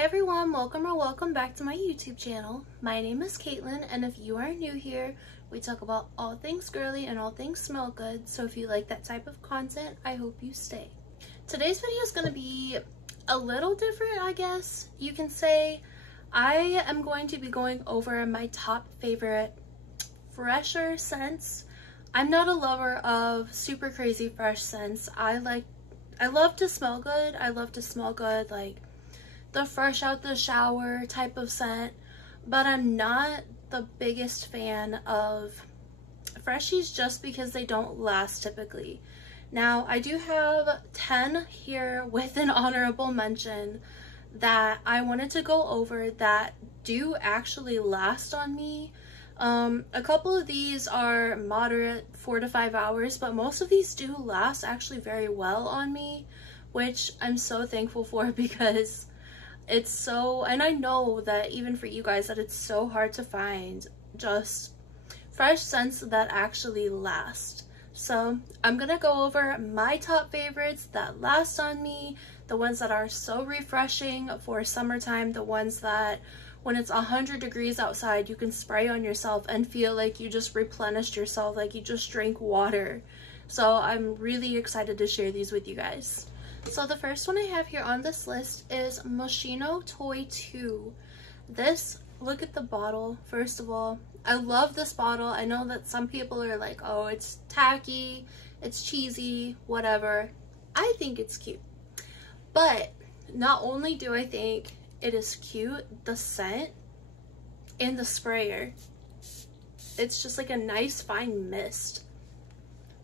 Hey everyone, welcome or welcome back to my YouTube channel. My name is Caitlin, and if you are new here, we talk about all things girly and all things smell good. So if you like that type of content, I hope you stay. Today's video is going to be a little different, I guess you can say. I am going to be going over my top favorite fresher scents. I'm not a lover of super crazy fresh scents. I love to smell good. I love to smell good, like the fresh out the shower type of scent, but I'm not the biggest fan of freshies just because they don't last typically. Now, I do have 10 here with an honorable mention that I wanted to go over that do actually last on me. A couple of these are moderate 4 to 5 hours, but most of these do last actually very well on me, which I'm so thankful for because it's so, and I know that even for you guys that it's so hard to find just fresh scents that actually last. So I'm gonna go over my top favorites that last on me, the ones that are so refreshing for summertime, the ones that when it's 100 degrees outside you can spray on yourself and feel like you just replenished yourself, like you just drank water. So I'm really excited to share these with you guys. So the first one I have here on this list is Moschino Toy 2. This, look at the bottle. First of all, I love this bottle. I know that some people are like, oh, it's tacky, it's cheesy, whatever. I think it's cute. But not only do I think it is cute, the scent and the sprayer, it's just like a nice fine mist.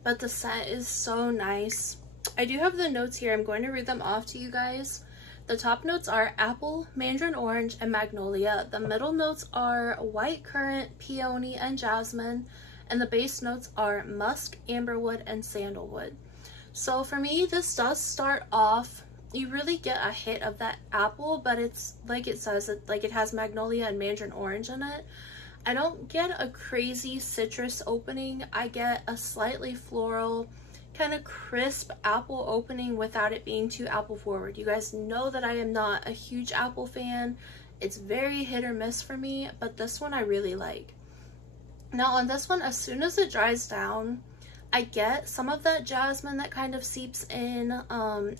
But the scent is so nice. I do have the notes here. I'm going to read them off to you guys. The top notes are apple, mandarin orange, and magnolia. The middle notes are white currant, peony, and jasmine. And the base notes are musk, amberwood, and sandalwood. So for me, this does start off, you really get a hit of that apple, but it's like it says, it has magnolia and mandarin orange in it. I don't get a crazy citrus opening. I get a slightly floral, kind of crisp apple opening without it being too apple forward. You guys know that I am not a huge apple fan. It's very hit or miss for me, but this one I really like. Now on this one, as soon as it dries down, I get some of that jasmine that kind of seeps in.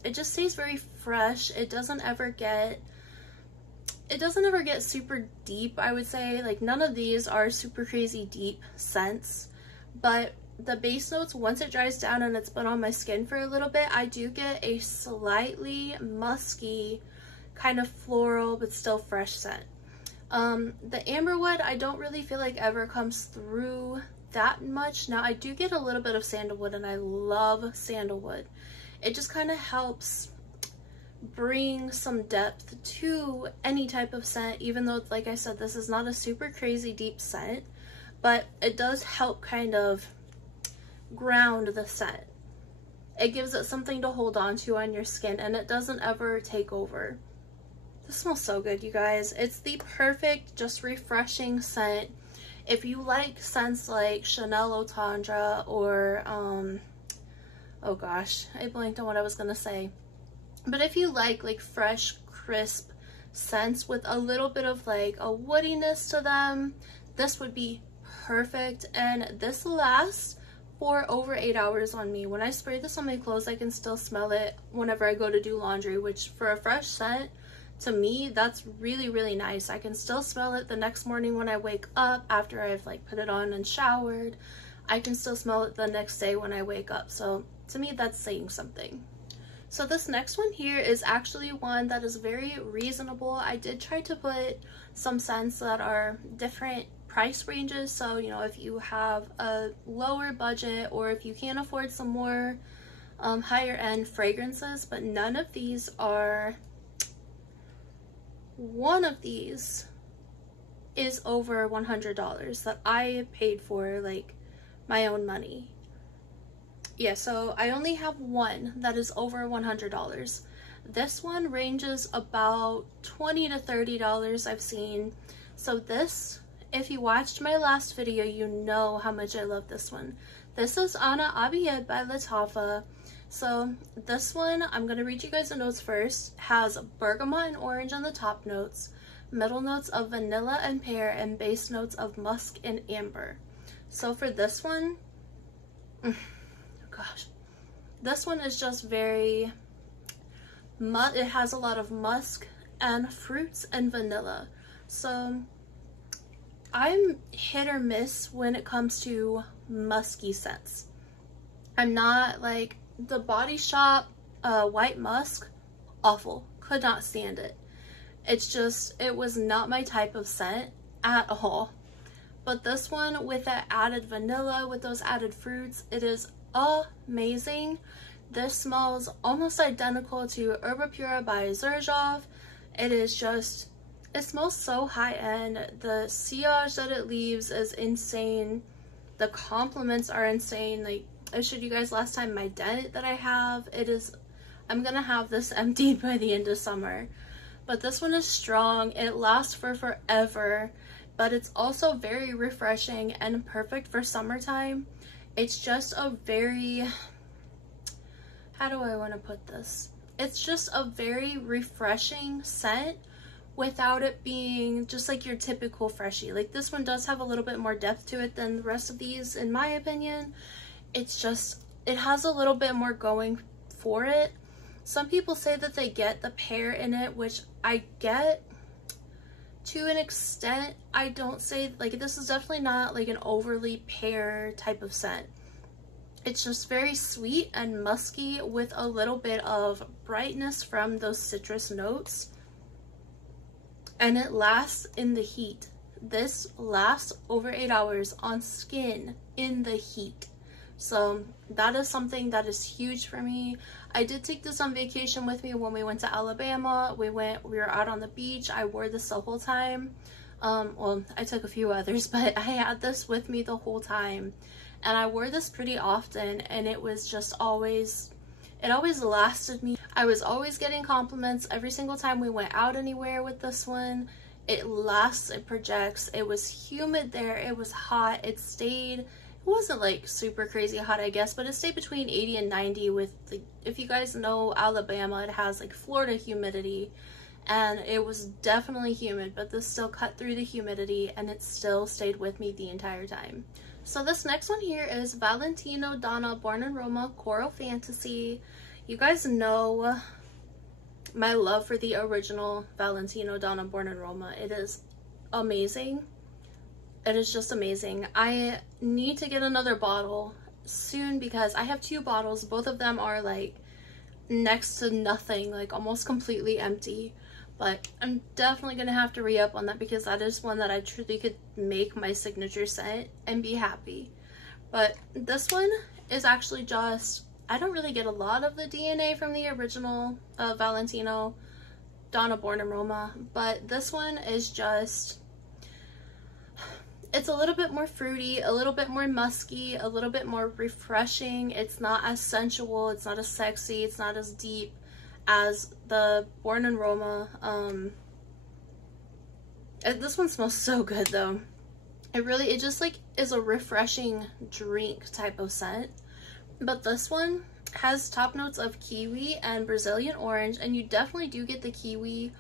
It just stays very fresh. It doesn't ever get super deep, I would say. Like, none of these are super crazy deep scents, but the base notes, once it dries down and it's been on my skin for a little bit, I do get a slightly musky kind of floral but still fresh scent. The amberwood I don't really feel like ever comes through that much. Now I do get a little bit of sandalwood, and I love sandalwood. It just kind of helps bring some depth to any type of scent, even though, like I said, this is not a super crazy deep scent, but it does help kind of ground the scent. It gives it something to hold on to on your skin, and it doesn't ever take over. This smells so good, you guys. It's the perfect, just refreshing scent. If you like scents like Chanel Eau Tendre or oh gosh, I blanked on what I was gonna say. But if you like fresh, crisp scents with a little bit of like a woodiness to them, this would be perfect. And this lasts for over 8 hours on me. When I spray this on my clothes, I can still smell it whenever I go to do laundry, which for a fresh scent, to me, that's really, really nice. I can still smell it the next morning when I wake up after I've like put it on and showered. I can still smell it the next day when I wake up. So to me, that's saying something. So this next one here is actually one that is very reasonable. I did try to put some scents that are different price ranges, so you know, if you have a lower budget or if you can't afford some more higher end fragrances, but none of these are, one of these is over $100 that I paid for, like my own money. Yeah, so I only have one that is over $100. This one ranges about $20 to $30 I've seen. So this, if you watched my last video, you know how much I love this one. This is Latava Abiad by Latava. So this one, I'm going to read you guys the notes first. Has bergamot and orange on the top notes, middle notes of vanilla and pear, and base notes of musk and amber. So for this one, gosh, this one is just very, it has a lot of musk and fruits and vanilla. So I'm hit or miss when it comes to musky scents. I'm not like the Body Shop white musk, awful, could not stand it. It's just, it was not my type of scent at all. But this one with that added vanilla, with those added fruits, it is amazing. This smells almost identical to Herba Pura by Xerjoff. It is just, it smells so high end. The sillage that it leaves is insane. The compliments are insane. Like, I showed you guys last time my dent that I have. It is, I'm gonna have this emptied by the end of summer. But this one is strong. It lasts for forever. But it's also very refreshing and perfect for summertime. It's just a very, how do I want to put this? It's just a very refreshing scent without it being just like your typical freshie. Like, this one does have a little bit more depth to it than the rest of these, in my opinion. It's just, it has a little bit more going for it. Some people say that they get the pear in it, which I get to an extent. I don't say, like, this is definitely not like an overly pear type of scent. It's just very sweet and musky with a little bit of brightness from those citrus notes. And it lasts in the heat. This lasts over 8 hours on skin in the heat. So that is something that is huge for me. I did take this on vacation with me when we went to Alabama. We were out on the beach. I wore this the whole time. Well, I took a few others, but I had this with me the whole time. And I wore this pretty often, and it was just always, it always lasted me. I was always getting compliments every single time we went out anywhere with this one. It lasts, it projects. It was humid there, it was hot, it stayed, it wasn't like super crazy hot, I guess, but it stayed between 80 and 90 with the, if you guys know Alabama, it has like Florida humidity, and it was definitely humid, but this still cut through the humidity and it still stayed with me the entire time. So this next one here is Valentino Donna Born in Roma Coral Fantasy. You guys know my love for the original Valentino Donna Born in Roma. It is amazing. It is just amazing. I need to get another bottle soon because I have 2 bottles. Both of them are like next to nothing, like almost completely empty. But I'm definitely going to have to re-up on that because that is one that I truly could make my signature scent and be happy. But this one is actually just, I don't really get a lot of the DNA from the original Valentino Donna Born in Roma, but this one is just, it's a little bit more fruity, a little bit more musky, a little bit more refreshing. It's not as sensual, it's not as sexy, it's not as deep as the Born in Roma. This one smells so good though. It just like is a refreshing drink type of scent. But this one has top notes of kiwi and Brazilian orange, and you definitely do get the kiwi.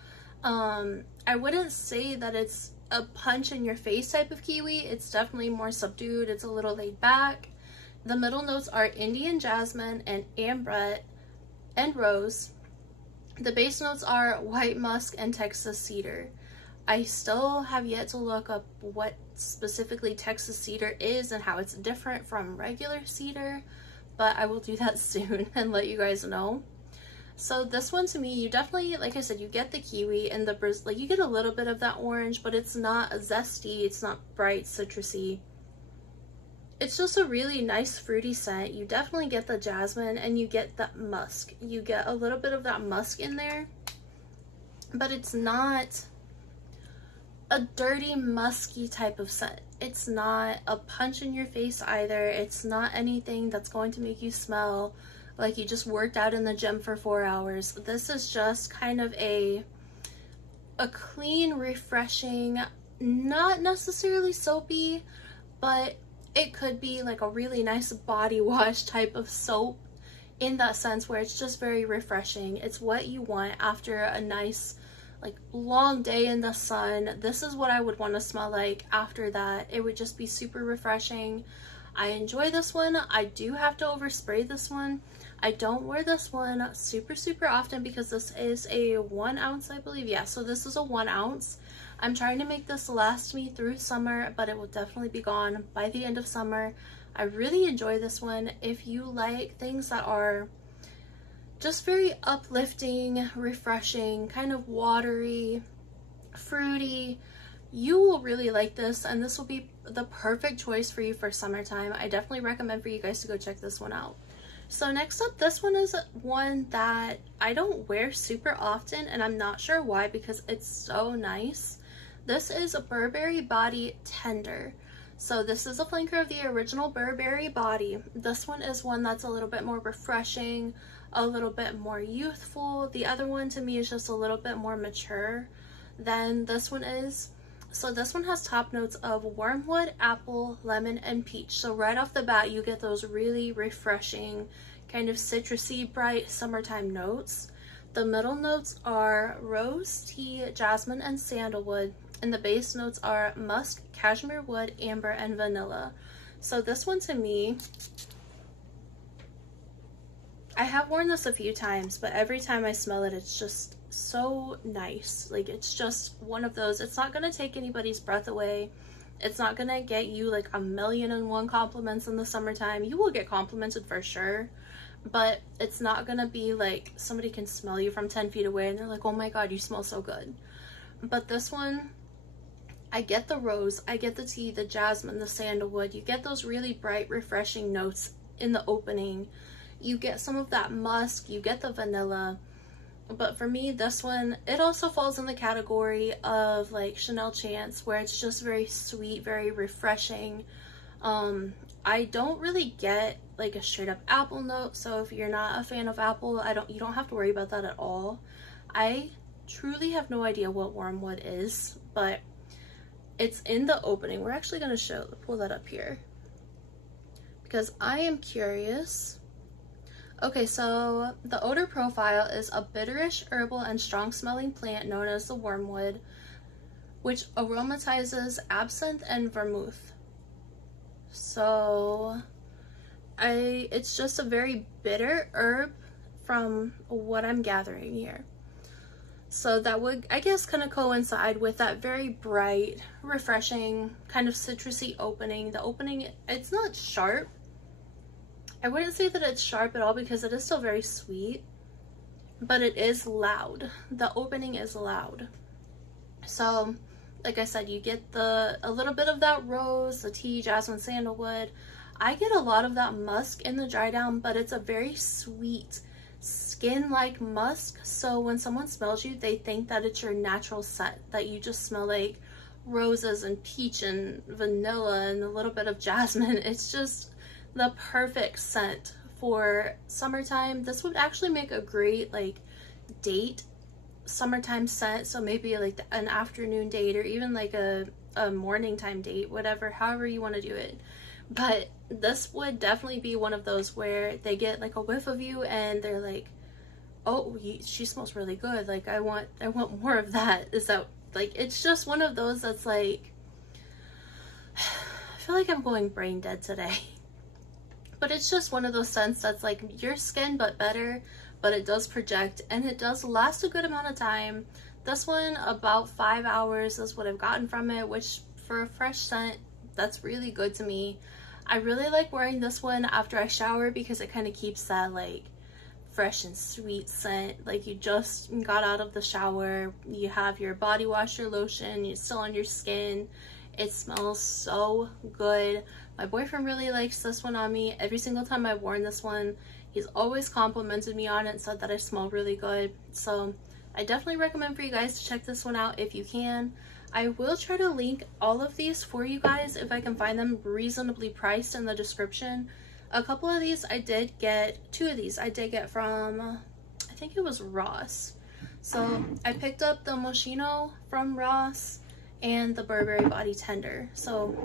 I wouldn't say that it's a punch in your face type of kiwi. It's definitely more subdued. It's a little laid back. The middle notes are Indian jasmine and ambrette and rose. The base notes are white musk and Texas cedar. I still have yet to look up what specifically Texas cedar is and how it's different from regular cedar, but I will do that soon and let you guys know. So this one, to me, you definitely, like I said, you get the kiwi and the, like, you get a little bit of that orange, but it's not zesty, it's not bright, citrusy. It's just a really nice fruity scent. You definitely get the jasmine and you get that musk. You get a little bit of that musk in there, but it's not a dirty, musky type of scent. It's not a punch in your face either. It's not anything that's going to make you smell like you just worked out in the gym for 4 hours. This is just kind of a clean, refreshing, not necessarily soapy, but it could be like a really nice body wash type of soap. in that sense where it's just very refreshing. It's what you want after a nice like long day in the sun. This is what I would want to smell like after that. It would just be super refreshing. I enjoy this one. I do have to overspray this one. I don't wear this one super often because this is a 1 ounce, I believe. Yeah, so this is a 1 ounce. I'm trying to make this last me through summer, but it will definitely be gone by the end of summer. I really enjoy this one. If you like things that are just very uplifting, refreshing, kind of watery, fruity, you will really like this, and this will be the perfect choice for you for summertime. I definitely recommend for you guys to go check this one out. So next up, this one is one that I don't wear super often, and I'm not sure why because it's so nice. This is a Burberry Body Tender. So this is a flanker of the original Burberry Body. This one is one that's a little bit more refreshing, a little bit more youthful. The other one to me is just a little bit more mature than this one is. So this one has top notes of wormwood, apple, lemon, and peach. So right off the bat, you get those really refreshing, kind of citrusy, bright summertime notes. The middle notes are rose, tea, jasmine, and sandalwood. And the base notes are musk, cashmere wood, amber, and vanilla. So this one to me, I have worn this a few times, but every time I smell it, it's just so nice. Like, it's just one of those, it's not going to take anybody's breath away. It's not going to get you like 1,000,001 compliments in the summertime. You will get complimented for sure, but it's not going to be like somebody can smell you from 10 feet away and they're like, oh my god, you smell so good. But this one, I get the rose, I get the tea, the jasmine, the sandalwood. You get those really bright, refreshing notes in the opening. You get some of that musk, you get the vanilla. But for me, this one, it also falls in the category of like Chanel Chance, where it's just very sweet, very refreshing. I don't really get like a straight up apple note, so if you're not a fan of apple, you don't have to worry about that at all. I truly have no idea what wormwood is, but it's in the opening. We're actually going to pull that up here because I am curious. Okay, so the odor profile is a bitterish, herbal, and strong smelling plant known as the wormwood, which aromatizes absinthe and vermouth. So it's just a very bitter herb from what I'm gathering here. So that would, I guess, kind of coincide with that very bright, refreshing, kind of citrusy opening. The opening, it's not sharp. I wouldn't say that it's sharp at all because it is still very sweet, but it is loud. The opening is loud. So, like I said, you get a little bit of that rose, the tea, jasmine, sandalwood. I get a lot of that musk in the dry down, but it's a very sweet, skin-like musk. So when someone smells you, they think that it's your natural scent, that you just smell like roses and peach and vanilla and a little bit of jasmine. It's just the perfect scent for summertime. This would actually make a great like date summertime scent. So maybe like an afternoon date or even like a morning time date, whatever, however you want to do it. But this would definitely be one of those where they get like a whiff of you and they're like, oh, she smells really good, like I want more of that. Is that like, it's just one of those that's like, I feel like I'm going brain dead today. But it's just one of those scents that's like your skin but better, but it does project and it does last a good amount of time. This one, about 5 hours is what I've gotten from it, which for a fresh scent, that's really good to me. I really like wearing this one after I shower because it kind of keeps that like fresh and sweet scent, like you just got out of the shower, you have your body wash, your lotion, you're still on your skin. It smells so good. My boyfriend really likes this one on me. Every single time I've worn this one, he's always complimented me on it and said that I smell really good. So I definitely recommend for you guys to check this one out if you can. I will try to link all of these for you guys if I can find them reasonably priced in the description. A couple of these I did get, 2 of these I did get from, I think it was Ross. So I picked up the Moschino from Ross, and the Burberry Body Tender. So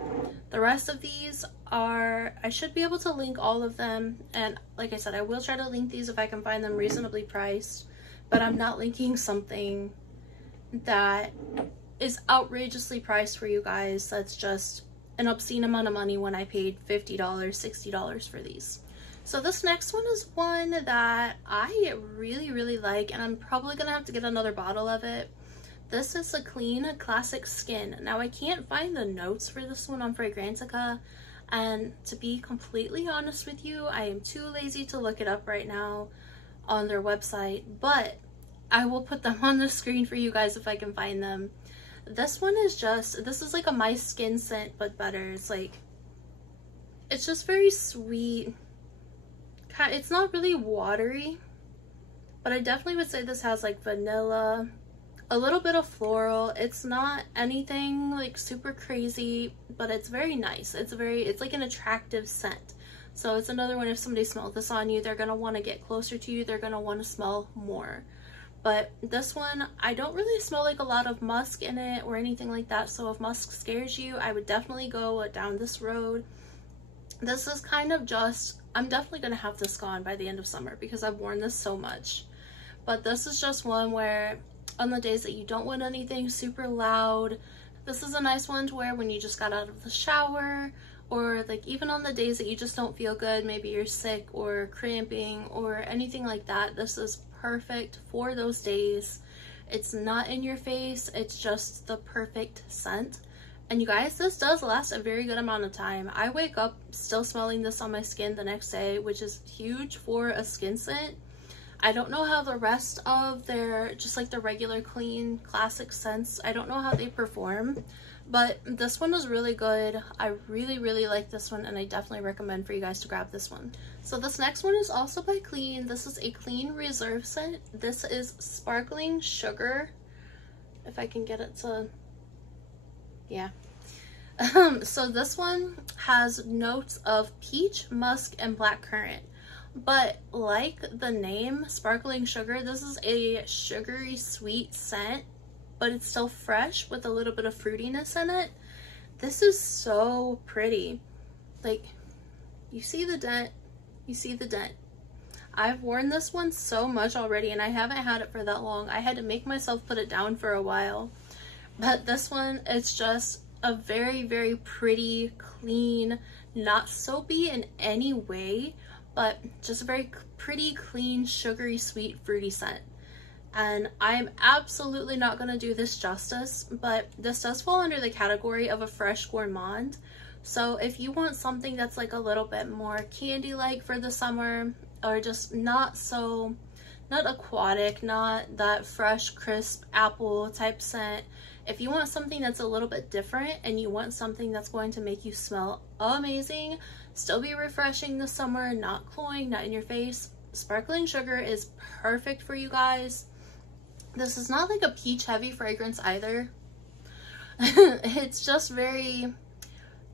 the rest of these are, I should be able to link all of them, and like I said, I will try to link these if I can find them reasonably priced, but I'm not linking something that is outrageously priced for you guys. That's just an obscene amount of money when I paid $50, $60 for these. So this next one is one that I really like, and I'm probably gonna have to get another bottle of it. This is a Clean Classic Skin. Now I can't find the notes for this one on Fragrantica, and to be completely honest with you, I am too lazy to look it up right now on their website, but I will put them on the screen for you guys if I can find them. This one is just, this is like a My Skin scent but better. It's like, it's just very sweet. It's not really watery, but I definitely would say this has like vanilla, a little bit of floral. It's not anything like super crazy, but it's very nice. It's like an attractive scent. So it's another one, if somebody smells this on you, they're gonna want to get closer to you, they're gonna want to smell more. But this one, I don't really smell like a lot of musk in it or anything like that, so if musk scares you, I would definitely go down this road. This is kind of just, I'm definitely gonna have this gone by the end of summer because I've worn this so much. But this is just one where on the days that you don't want anything super loud, this is a nice one to wear when you just got out of the shower, or like even on the days that you just don't feel good, maybe you're sick or cramping or anything like that. This is perfect for those days. It's not in your face, it's just the perfect scent. And you guys, this does last a very good amount of time. I wake up still smelling this on my skin the next day, which is huge for a skin scent. I don't know how the rest of their, just like the regular Clean Classic scents, I don't know how they perform, but this one is really good. I really like this one, and I definitely recommend for you guys to grab this one. So this next one is also by Clean. This is a Clean Reserve scent. This is Sparkling Sugar. If I can get it to, yeah. So this one has notes of peach, musk, and blackcurrant. But like the name, Sparkling Sugar, this is a sugary sweet scent, but it's still fresh with a little bit of fruitiness in it. This is so pretty. Like, you see the dent, you see the dent. I've worn this one so much already, and I haven't had it for that long. I had to make myself put it down for a while. But this one, it's just a very pretty, clean, not soapy in any way, but just a very pretty, clean, sugary, sweet, fruity scent. And I'm absolutely not going to do this justice, but this does fall under the category of a fresh gourmand. So if you want something that's like a little bit more candy-like for the summer, or just not aquatic, not that fresh, crisp apple type scent, if you want something that's a little bit different and you want something that's going to make you smell amazing, still be refreshing this summer, not cloying, not in your face, Sparkling Sugar is perfect for you guys. This is not like a peach heavy fragrance either. It's just very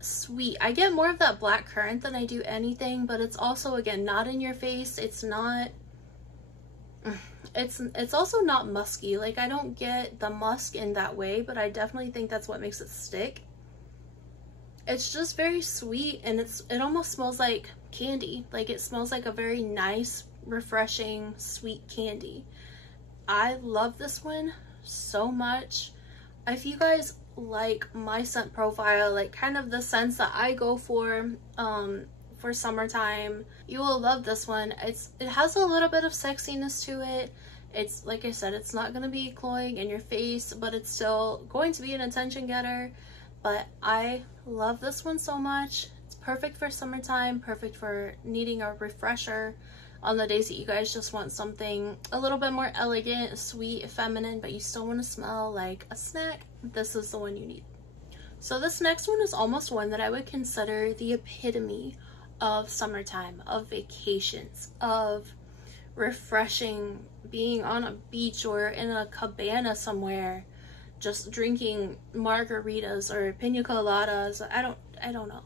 sweet. I get more of that blackcurrant than I do anything, but it's also, again, not in your face. It's not, it's also not musky. Like, I don't get the musk in that way, but I definitely think that's what makes it stick. It's just very sweet, and it almost smells like candy. Like, it smells like a very nice, refreshing, sweet candy. I love this one so much. If you guys like my scent profile, like kind of the scents that I go for summertime, you will love this one. It has a little bit of sexiness to it. It's, like I said, it's not going to be cloying in your face, but it's still going to be an attention getter. But I love this one so much. It's perfect for summertime, perfect for needing a refresher on the days that you guys just want something a little bit more elegant, sweet, feminine, but you still want to smell like a snack. This is the one you need. So this next one is almost one that I would consider the epitome of summertime, of vacations, of refreshing, being on a beach or in a cabana somewhere, just drinking margaritas or pina coladas. I don't know.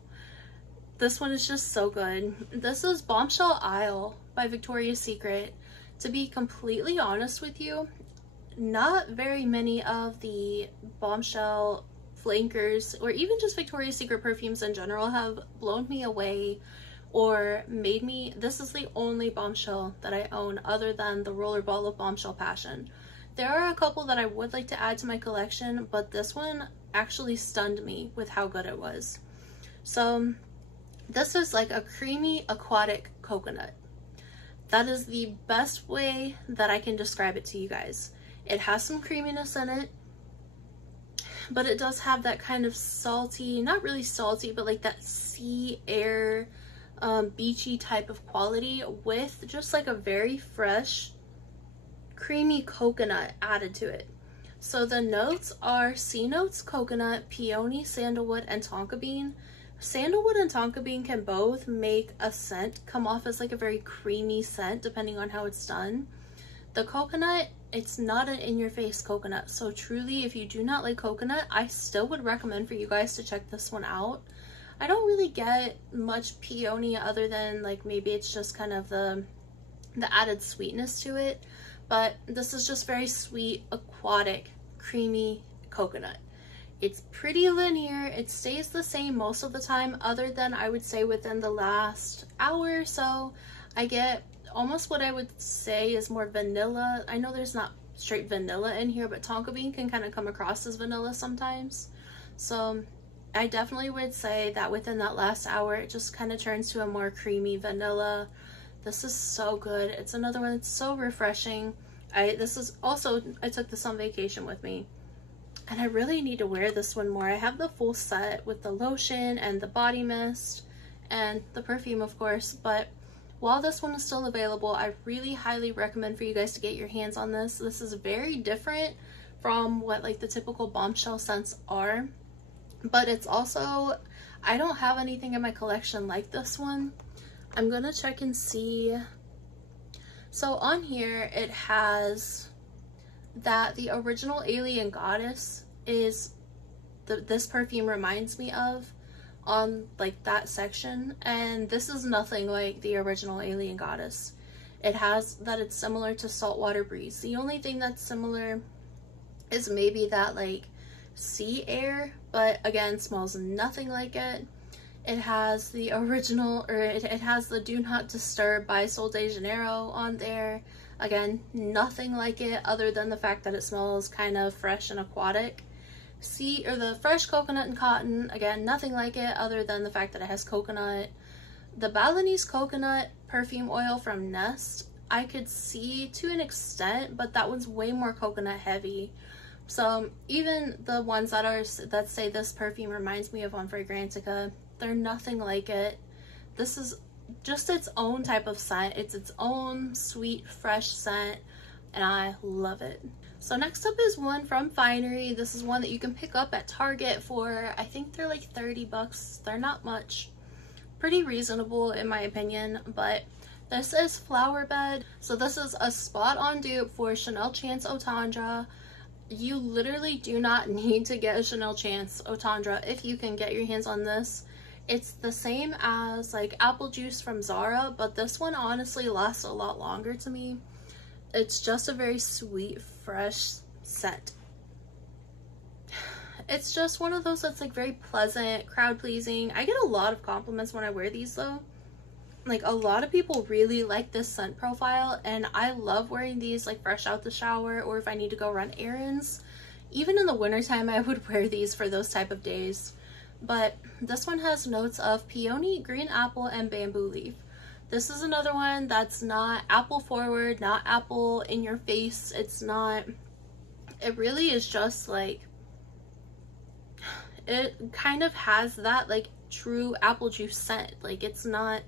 This one is just so good. This is Bombshell Allure by Victoria's Secret. To be completely honest with you, not very many of the Bombshell flankers, or even just Victoria's Secret perfumes in general have blown me away or made me, this is the only Bombshell that I own other than the Rollerball of Bombshell Passion. There are a couple that I would like to add to my collection, but this one actually stunned me with how good it was. So this is like a creamy aquatic coconut. That is the best way that I can describe it to you guys. It has some creaminess in it, but it does have that kind of salty, not really salty, but like that sea air, beachy type of quality with just like a very fresh, creamy coconut added to it. So the notes are sea notes, coconut, peony, sandalwood, and tonka bean. Sandalwood and tonka bean can both make a scent come off as like a very creamy scent depending on how it's done. The coconut, it's not an in-your-face coconut, so truly if you do not like coconut, I still would recommend for you guys to check this one out. I don't really get much peony other than like maybe it's just kind of the added sweetness to it, but this is just very sweet, aquatic, creamy coconut. It's pretty linear. It stays the same most of the time, other than I would say within the last hour or so, I get almost what I would say is more vanilla. I know there's not straight vanilla in here, but tonka bean can kind of come across as vanilla sometimes. So I definitely would say that within that last hour, it just kind of turns to a more creamy vanilla. This is so good. It's another one that's so refreshing. This is also, I took this on vacation with me, and I really need to wear this one more. I have the full set with the lotion and the body mist and the perfume, of course, but while this one is still available, I really highly recommend for you guys to get your hands on this. This is very different from what like the typical Bombshell scents are, but it's also, I don't have anything in my collection like this one. I'm gonna check and see. So on here it has that the original Alien Goddess is this perfume reminds me of on like that section, and this is nothing like the original Alien Goddess. It has that it's similar to Saltwater Breeze. The only thing that's similar is maybe that like sea air, but again smells nothing like it. It has the original, or it has the Do Not Disturb by Sol de Janeiro on there. Again, nothing like it other than the fact that it smells kind of fresh and aquatic. The fresh coconut and cotton, again, nothing like it other than the fact that it has coconut. The Balinese coconut perfume oil from Nest, I could see to an extent, but that one's way more coconut heavy. So even the ones that say this perfume reminds me of on Fragrantica, they're nothing like it. This is just its own type of scent. It's its own sweet, fresh scent, and I love it. So next up is one from Finery. This is one that you can pick up at Target for, I think they're like 30 bucks. They're not much. Pretty reasonable in my opinion, but this is Flower Bed. So this is a spot-on dupe for Chanel Chance Eau Tendre. You literally do not need to get a Chanel Chance Eau Tendre if you can get your hands on this. It's the same as like Apple Juice from Zara, but this one honestly lasts a lot longer to me. It's just a very sweet, fresh scent. It's just one of those that's like very pleasant, crowd pleasing. I get a lot of compliments when I wear these though. Like a lot of people really like this scent profile, and I love wearing these like fresh out the shower or if I need to go run errands. Even in the wintertime, I would wear these for those type of days. But this one has notes of peony, green apple, and bamboo leaf. This is another one that's not apple forward, not apple in your face. It's not, it really is just like, it kind of has that like true apple juice scent. Like it's not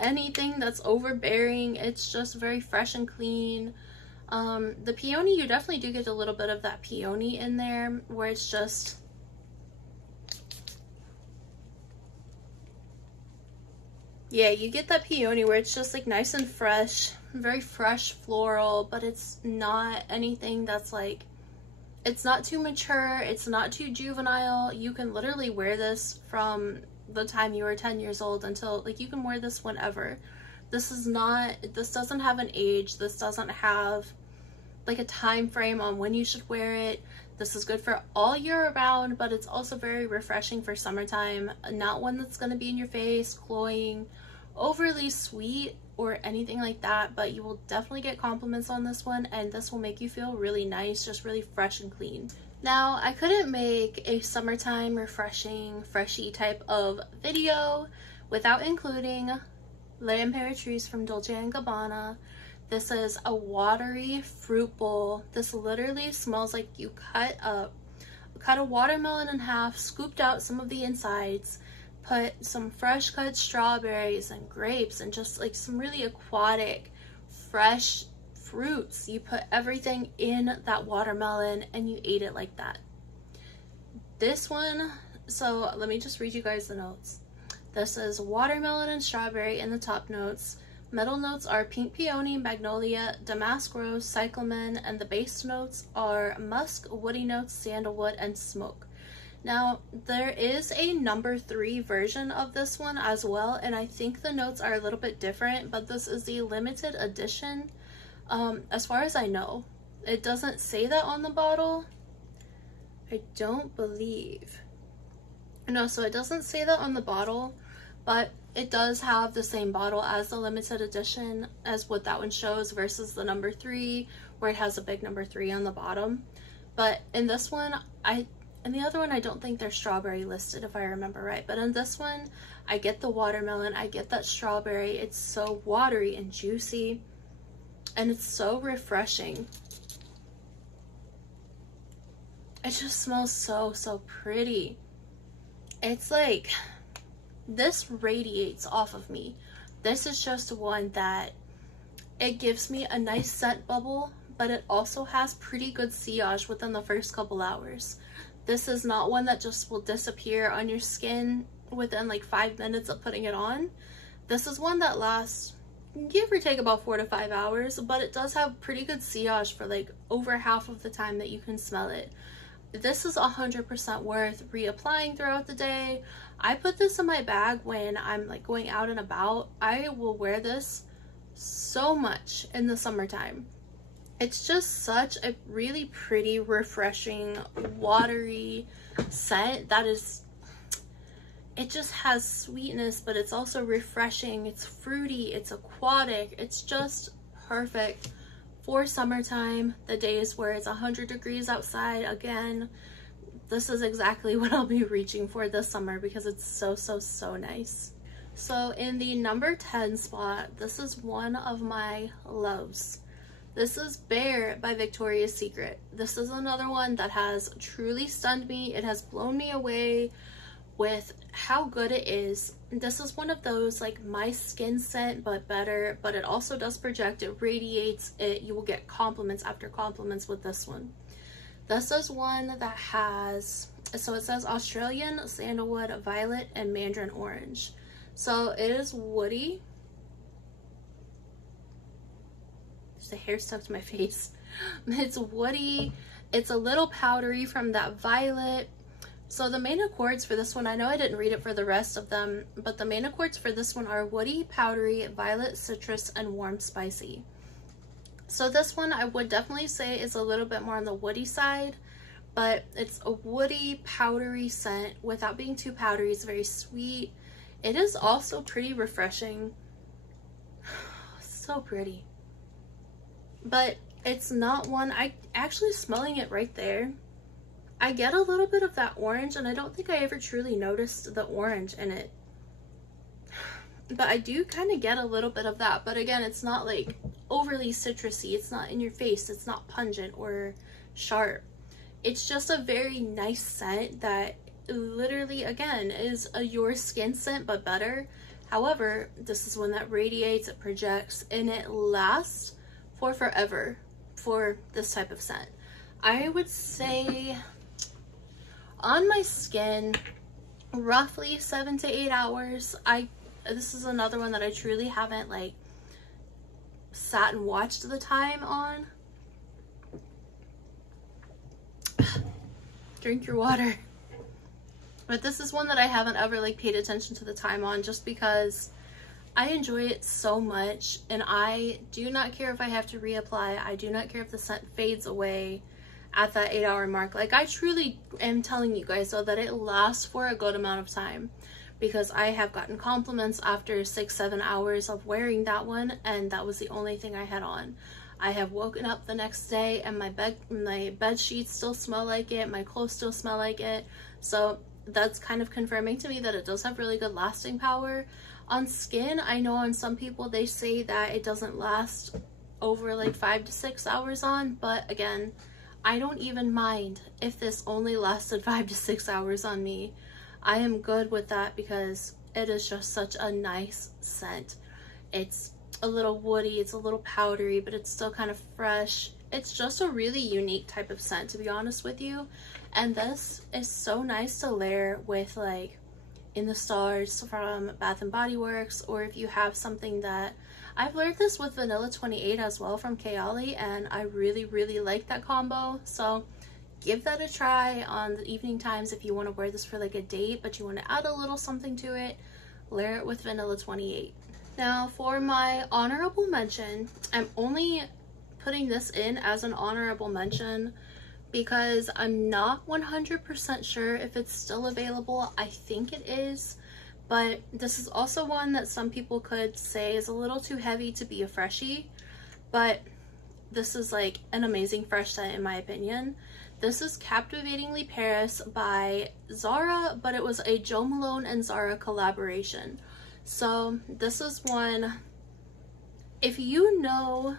anything that's overbearing. It's just very fresh and clean. The peony, you definitely do get a little bit of that peony in there where it's just, yeah, you get that peony where it's just like nice and fresh, very fresh floral, but it's not anything that's like, it's not too mature, it's not too juvenile. You can literally wear this from the time you were 10 years old until, like, you can wear this whenever. This doesn't have an age. This doesn't have like a time frame on when you should wear it. This is good for all year around, but it's also very refreshing for summertime. Not one that's going to be in your face, cloying, overly sweet, or anything like that, but you will definitely get compliments on this one, and this will make you feel really nice, just really fresh and clean. Now, I couldn't make a summertime refreshing, freshy type of video without including Pear Trees from Dolce & Gabbana. This is a watery fruit bowl. This literally smells like you cut a watermelon in half, scooped out some of the insides, put some fresh cut strawberries and grapes and just like some really aquatic, fresh fruits. You put everything in that watermelon and you ate it like that. This one, so let me just read you guys the notes. This is watermelon and strawberry in the top notes. Middle notes are pink peony, magnolia, damask rose, cyclamen, and the base notes are musk, woody notes, sandalwood, and smoke. Now, there is a number 3 version of this one as well, and I think the notes are a little bit different, but this is the limited edition. As far as I know, it doesn't say that on the bottle. I don't believe. No, so it doesn't say that on the bottle, but it does have the same bottle as the limited edition as what that one shows versus the number 3, where it has a big number 3 on the bottom. But in this one, in the other one, I don't think there's strawberry listed if I remember right. But in this one, I get the watermelon, I get that strawberry. It's so watery and juicy, and it's so refreshing. It just smells so, so pretty. It's like, this radiates off of me. This is just one that it gives me a nice scent bubble, but it also has pretty good sillage within the first couple hours. This is not one that just will disappear on your skin within like 5 minutes of putting it on. This is one that lasts, give or take, about 4 to 5 hours, but it does have pretty good sillage for like over half of the time that you can smell it. This is 100% worth reapplying throughout the day. I put this in my bag when I'm like going out and about. I will wear this so much in the summertime. It's just such a really pretty, refreshing, watery scent that is, it just has sweetness, but it's also refreshing. It's fruity, it's aquatic. It's just perfect for summertime, the days where it's 100 degrees outside. Again, this is exactly what I'll be reaching for this summer because it's so, so, so nice. So in the number 10 spot, this is one of my loves. This is Bare by Victoria's Secret. This is another one that has truly stunned me. It has blown me away with how good it is. This is one of those like my skin scent but better, but it also does project, it radiates, you will get compliments after compliments with this one. This is one that has, so it says Australian, sandalwood, violet, and mandarin orange. So it is woody. The hair stuck to my face. It's woody, it's a little powdery from that violet. So the main accords for this one, I know I didn't read it for the rest of them, but the main accords for this one are woody, powdery, violet, citrus, and warm spicy. So this one I would definitely say is a little bit more on the woody side, but it's a woody, powdery scent without being too powdery. It's very sweet. It is also pretty refreshing. So pretty. But it's not one, I actually smelling it right there, I get a little bit of that orange, and I don't think I ever truly noticed the orange in it. But I do kind of get a little bit of that. But again, it's not like overly citrusy. It's not in your face. It's not pungent or sharp. It's just a very nice scent that literally, again, is a your skin scent but better. However, this is one that radiates, it projects, and it lasts for forever for this type of scent. I would say on my skin, roughly 7 to 8 hours. This is another one that I truly haven't like sat and watched the time on. Drink your water. But this is one that I haven't ever like paid attention to the time on, just because I enjoy it so much, and I do not care if I have to reapply. I do not care if the scent fades away at that 8-hour mark. Like, I truly am telling you guys though that it lasts for a good amount of time, because I have gotten compliments after 6-7 hours of wearing that one, and that was the only thing I had on. I have woken up the next day and my bed sheets still smell like it, my clothes still smell like it. So that's kind of confirming to me that it does have really good lasting power. On skin, I know on some people they say that it doesn't last over like 5 to 6 hours on, but again, I don't even mind if this only lasted 5 to 6 hours on me. I am good with that because it is just such a nice scent. It's a little woody, it's a little powdery, but it's still kind of fresh. It's just a really unique type of scent, to be honest with you. And this is so nice to layer with like In the Stars from Bath and Body Works, or if you have something that I've layered this with Vanilla 28 as well from Kayali, and I really like that combo. So give that a try on the evening times if you want to wear this for like a date, but you want to add a little something to it. Layer it with Vanilla 28. Now for my honorable mention, I'm only putting this in as an honorable mention because I'm not 100% sure if it's still available. I think it is, but this is also one that some people could say is a little too heavy to be a freshie, but this is like an amazing fresh scent in my opinion. This is Captivatingly Paris by Zara, but it was a Jo Malone and Zara collaboration. So this is one, if you know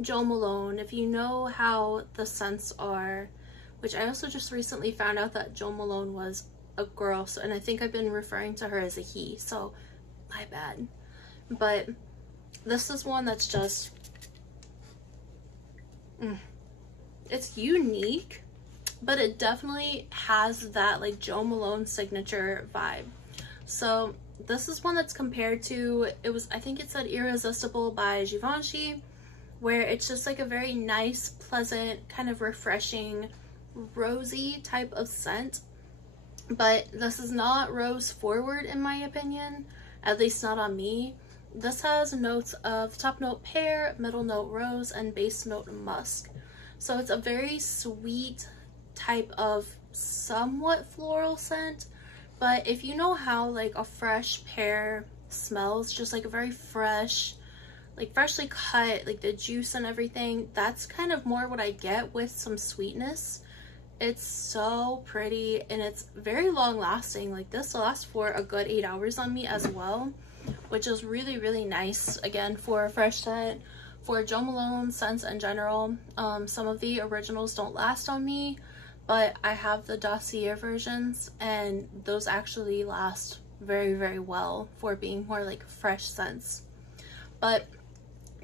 Jo Malone, if you know how the scents are, which I also just recently found out that Jo Malone was a girl, so, and I think I've been referring to her as a he, so my bad. But this is one that's just, it's unique, but it definitely has that like Jo Malone signature vibe. So this is one that's compared to, it was, I think it said Irresistible by Givenchy, where it's just like a very nice, pleasant, kind of refreshing, rosy type of scent. But this is not rose forward in my opinion, at least not on me. This has notes of top note pear, middle note rose, and base note musk. So it's a very sweet type of somewhat floral scent. But if you know how like a fresh pear smells, just like a very fresh, like freshly cut, like the juice and everything, that's kind of more what I get with some sweetness. It's so pretty and it's very long lasting. Like this lasts for a good 8 hours on me as well, which is really nice again for a fresh scent. For Jo Malone scents in general, some of the originals don't last on me, but I have the dossier versions and those actually last very well for being more like fresh scents. But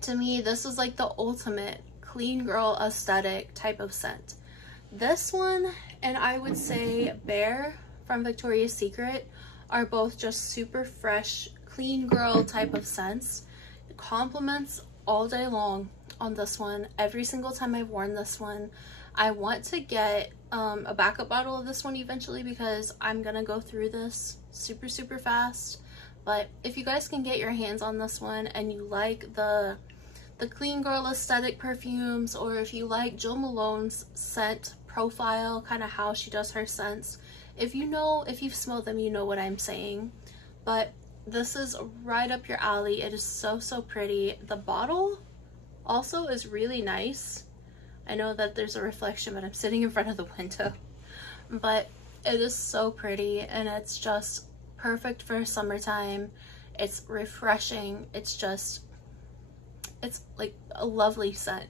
to me, this is like the ultimate clean girl aesthetic type of scent. This one, and I would say Bear from Victoria's Secret, are both just super fresh, clean girl type of scents. It compliments all day long on this one. Every single time I've worn this one, I want to get a backup bottle of this one eventually because I'm gonna go through this super fast. But if you guys can get your hands on this one and you like the clean girl aesthetic perfumes, or if you like Jo Malone's scent profile, kind of how she does her scents, if you've smelled them, you know what I'm saying. But this is right up your alley. It is so pretty. The bottle also is really nice. I know that there's a reflection, but I'm sitting in front of the window. But it is so pretty and it's just perfect for summertime. It's refreshing. It's like a lovely scent.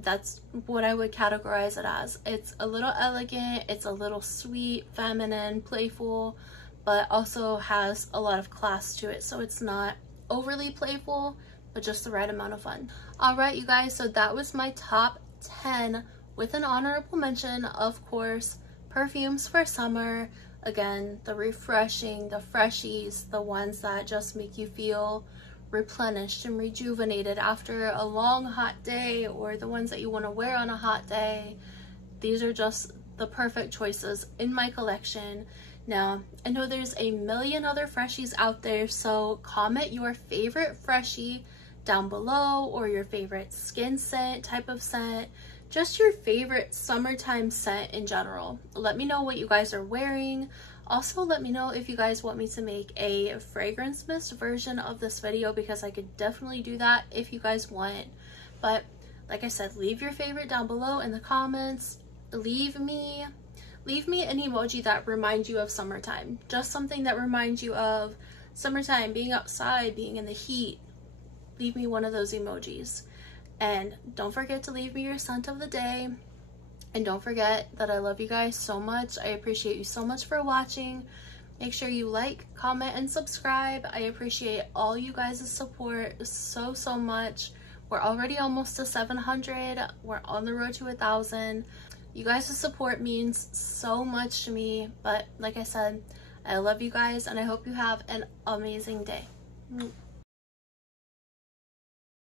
That's what I would categorize it as. It's a little elegant, it's a little sweet, feminine, playful, but also has a lot of class to it. So it's not overly playful, but just the right amount of fun. All right, you guys, so that was my top 10 with an honorable mention, of course, perfumes for summer. Again, the refreshing, the freshies, the ones that just make you feel replenished and rejuvenated after a long hot day, or the ones that you want to wear on a hot day. These are just the perfect choices in my collection. Now, I know there's a million other freshies out there, so comment your favorite freshie down below, or your favorite skin scent, type of scent, just your favorite summertime scent in general. Let me know what you guys are wearing. Also, let me know if you guys want me to make a fragrance mist version of this video, because I could definitely do that if you guys want. But like I said, leave your favorite down below in the comments. Leave me an emoji that reminds you of summertime. Just something that reminds you of summertime, being outside, being in the heat. Leave me one of those emojis. And don't forget to leave me your scent of the day. And don't forget that I love you guys so much. I appreciate you so much for watching. Make sure you like, comment, and subscribe. I appreciate all you guys' support so much. We're already almost to 700. We're on the road to 1,000. You guys' support means so much to me. But like I said, I love you guys, and I hope you have an amazing day.